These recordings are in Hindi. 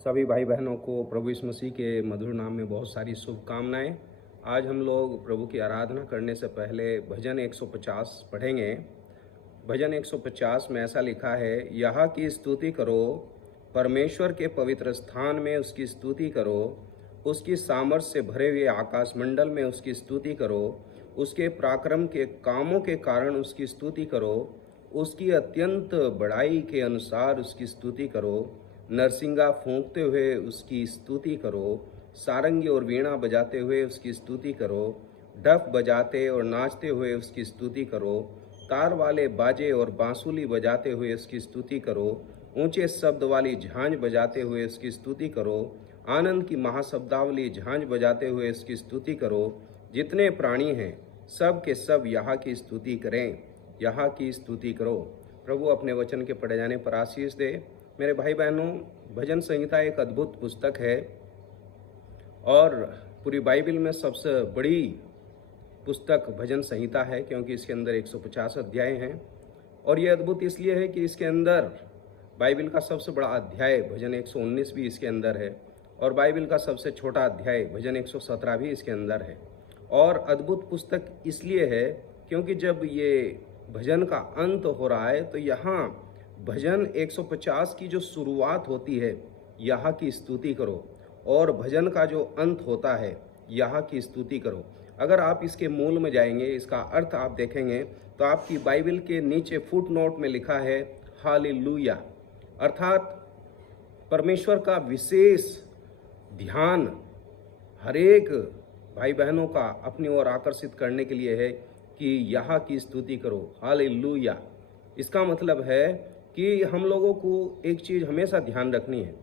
सभी भाई बहनों को प्रभु यीशु मसीह के मधुर नाम में बहुत सारी शुभकामनाएं। आज हम लोग प्रभु की आराधना करने से पहले भजन 150 पढ़ेंगे। भजन 150 में ऐसा लिखा है, यहाँ की स्तुति करो, परमेश्वर के पवित्र स्थान में उसकी स्तुति करो, उसकी सामर्थ से भरे हुए आकाश मंडल में उसकी स्तुति करो, उसके पराक्रम के कामों के कारण उसकी स्तुति करो, उसकी अत्यंत बड़ाई के अनुसार उसकी स्तुति करो, नरसिंगा फूंकते हुए उसकी स्तुति करो, सारंगी और वीणा बजाते हुए उसकी स्तुति करो, डफ बजाते और नाचते हुए उसकी स्तुति करो, तार वाले बाजे और बांसुली बजाते हुए उसकी स्तुति करो, ऊंचे शब्द वाली झांझ बजाते हुए उसकी स्तुति करो, आनंद की महाशब्दावली झांझ बजाते हुए उसकी स्तुति करो। जितने प्राणी हैं सब के सब यहाँ की स्तुति करें, यहाँ की स्तुति करो। प्रभु अपने वचन के पढ़े जाने पर आशीष दे। मेरे भाई बहनों, भजन संहिता एक अद्भुत पुस्तक है और पूरी बाइबल में सबसे बड़ी पुस्तक भजन संहिता है, क्योंकि इसके अंदर 150 अध्याय हैं। और ये अद्भुत इसलिए है कि इसके अंदर बाइबल का सबसे बड़ा अध्याय भजन 119 भी इसके अंदर है और बाइबल का सबसे छोटा अध्याय भजन 117 भी इसके अंदर है। और अद्भुत पुस्तक इसलिए है क्योंकि जब ये भजन का अंत हो रहा है तो यहाँ भजन 150 की जो शुरुआत होती है, यहाँ की स्तुति करो, और भजन का जो अंत होता है, यहाँ की स्तुति करो। अगर आप इसके मूल में जाएंगे, इसका अर्थ आप देखेंगे तो आपकी बाइबल के नीचे फुट नोट में लिखा है हालेलुया, अर्थात परमेश्वर का विशेष ध्यान हरेक भाई बहनों का अपनी ओर आकर्षित करने के लिए है कि यहाँ की स्तुति करो, हालेलुया। इसका मतलब है कि हम लोगों को एक चीज़ हमेशा ध्यान रखनी है,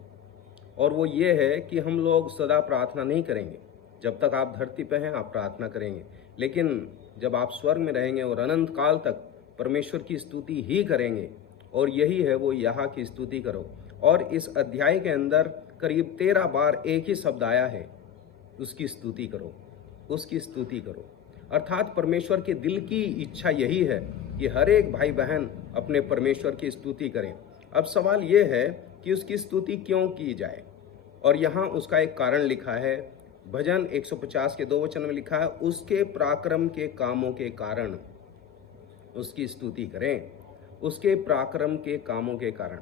और वो ये है कि हम लोग सदा प्रार्थना नहीं करेंगे। जब तक आप धरती पे हैं आप प्रार्थना करेंगे, लेकिन जब आप स्वर्ग में रहेंगे और अनंत काल तक परमेश्वर की स्तुति ही करेंगे, और यही है वो यहाँ की स्तुति करो। और इस अध्याय के अंदर करीब 13 बार एक ही शब्द आया है, उसकी स्तुति करो, उसकी स्तुति करो। अर्थात परमेश्वर के दिल की इच्छा यही है कि हर एक भाई बहन अपने परमेश्वर की स्तुति करें। अब सवाल ये है कि उसकी स्तुति क्यों की जाए, और यहाँ उसका एक कारण लिखा है। भजन 150 के 2 वचन में लिखा है, उसके पराक्रम के कामों के कारण उसकी स्तुति करें, उसके पराक्रम के कामों के कारण।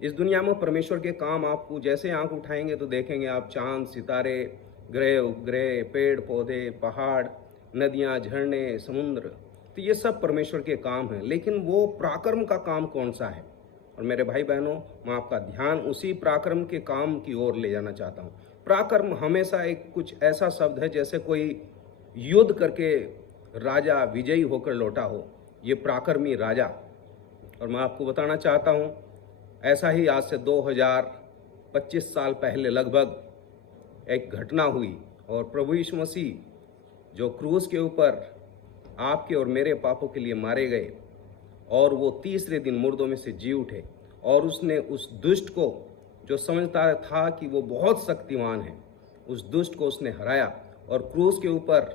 इस दुनिया में परमेश्वर के काम आपको जैसे आंख उठाएंगे तो देखेंगे आप चांद, सितारे, ग्रह उपग्रह, पेड़ पौधे, पहाड़, नदियाँ, झरने, समुद्र, तो ये सब परमेश्वर के काम हैं। लेकिन वो पराक्रम का काम कौन सा है? और मेरे भाई बहनों, मैं आपका ध्यान उसी पराक्रम के काम की ओर ले जाना चाहता हूँ। पराक्रम हमेशा एक कुछ ऐसा शब्द है जैसे कोई युद्ध करके राजा विजयी होकर लौटा हो, ये पराक्रमी राजा। और मैं आपको बताना चाहता हूँ, ऐसा ही आज से 2025 साल पहले लगभग एक घटना हुई, और प्रभु यीशु मसीह जो क्रूस के ऊपर आपके और मेरे पापों के लिए मारे गए, और वो तीसरे दिन मुर्दों में से जी उठे, और उसने उस दुष्ट को, जो समझता था कि वो बहुत शक्तिमान है, उस दुष्ट को उसने हराया और क्रूस के ऊपर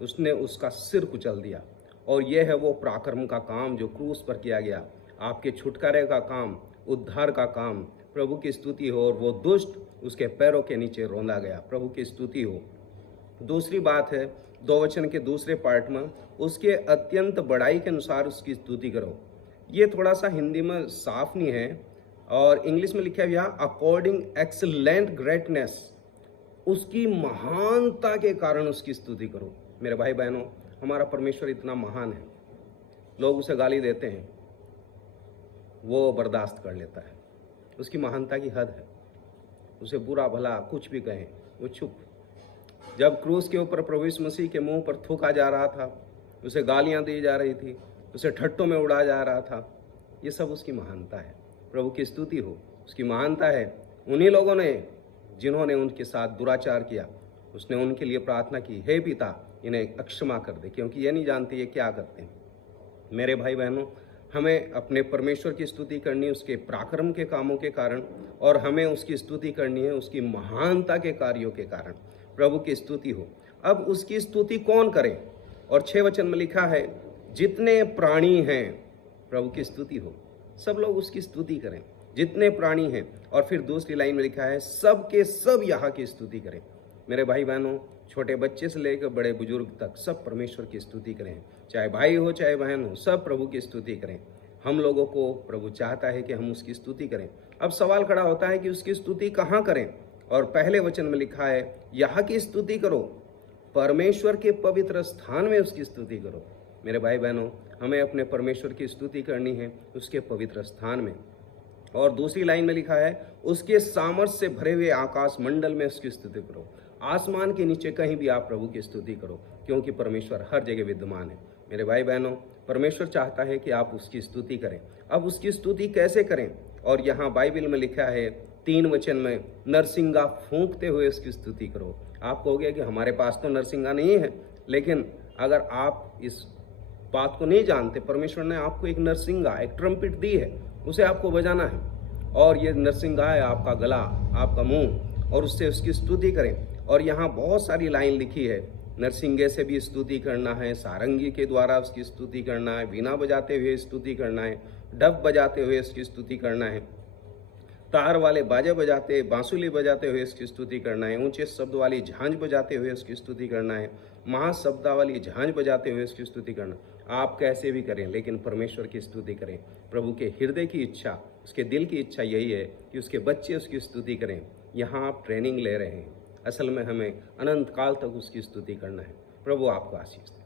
उसने उसका सिर कुचल दिया। और यह है वो पराक्रम का काम जो क्रूस पर किया गया। आपके छुटकारे का काम, उद्धार का काम, प्रभु की स्तुति हो, और वो दुष्ट उसके पैरों के नीचे रौंदा गया। प्रभु की स्तुति हो। दूसरी बात है 2 वचन के दूसरे पार्ट में, उसके अत्यंत बड़ाई के अनुसार उसकी स्तुति करो। ये थोड़ा सा हिंदी में साफ नहीं है, और इंग्लिश में लिखा हुआ अकॉर्डिंग एक्सीलेंट ग्रेटनेस, उसकी महानता के कारण उसकी स्तुति करो। मेरे भाई बहनों, हमारा परमेश्वर इतना महान है, लोग उसे गाली देते हैं, वो बर्दाश्त कर लेता है। उसकी महानता की हद है, उसे बुरा भला कुछ भी कहें वो चुप। जब क्रूस के ऊपर प्रभु यीशु मसीह के मुंह पर थूका जा रहा था, उसे गालियां दी जा रही थी, उसे ठट्टों में उड़ाया जा रहा था, ये सब उसकी महानता है। प्रभु की स्तुति हो। उसकी महानता है उन्हीं लोगों ने जिन्होंने उनके साथ दुराचार किया, उसने उनके लिए प्रार्थना की, हे पिता इन्हें अक्षमा कर दे, क्योंकि ये नहीं जानते ये क्या करते हैं। मेरे भाई बहनों, हमें अपने परमेश्वर की स्तुति करनी है उसके पराक्रम के कामों के कारण, और हमें उसकी स्तुति करनी है उसकी महानता के कार्यों के कारण। प्रभु की स्तुति हो। अब उसकी स्तुति कौन करे? और 6 वचन में लिखा है, जितने प्राणी हैं प्रभु की स्तुति हो। सब लोग उसकी स्तुति करें। जितने प्राणी हैं। और फिर दूसरी लाइन में लिखा है सब के सब यहाँ की स्तुति करें। मेरे भाई बहनों, छोटे बच्चे से लेकर बड़े बुजुर्ग तक सब परमेश्वर की स्तुति करें। चाहे भाई हो चाहे बहन हो, सब प्रभु की स्तुति करें। हम लोगों को प्रभु चाहता है कि हम उसकी स्तुति करें। अब सवाल खड़ा होता है कि उसकी स्तुति कहाँ करें। और पहले वचन में लिखा है यहाँ की स्तुति करो, परमेश्वर के पवित्र स्थान में उसकी स्तुति करो। मेरे भाई बहनों, हमें अपने परमेश्वर की स्तुति करनी है उसके पवित्र स्थान में। और दूसरी लाइन में लिखा है उसके सामर्थ्य से भरे हुए आकाश मंडल में उसकी स्तुति करो। आसमान के नीचे कहीं भी आप प्रभु की स्तुति करो, क्योंकि परमेश्वर हर जगह विद्यमान है। मेरे भाई बहनों, परमेश्वर चाहता है कि आप उसकी स्तुति करें। अब उसकी स्तुति कैसे करें? और यहाँ बाइबल में लिखा है 3 वचन में, नरसिंगा फूंकते हुए उसकी स्तुति करो। आप कहोगे कि हमारे पास तो नरसिंगा नहीं है, लेकिन अगर आप इस बात को नहीं जानते, परमेश्वर ने आपको एक नरसिंगा, एक ट्रम्पेट दी है, उसे आपको बजाना है। और ये नरसिंगा है आपका गला, आपका मुंह, और उससे उसकी स्तुति करें। और यहाँ बहुत सारी लाइन लिखी है, नरसिंगे से भी स्तुति करना है, सारंगी के द्वारा उसकी स्तुति करना है, वीणा बजाते हुए स्तुति करना है, डफ बजाते हुए उसकी स्तुति करना है, तार वाले बाजे बजाते, बांसुली बजाते हुए इसकी स्तुति करना है, ऊंचे शब्द वाली झांझ बजाते हुए इसकी स्तुति करना है, महाशब्दा वाली झांझ बजाते हुए इसकी स्तुति करना। आप कैसे भी करें, लेकिन परमेश्वर की स्तुति करें। प्रभु के हृदय की इच्छा, उसके दिल की इच्छा यही है कि उसके बच्चे उसकी स्तुति करें। यहाँ आप ट्रेनिंग ले रहे हैं, असल में हमें अनंत काल तक उसकी स्तुति करना है। प्रभु आपको आशीष दे।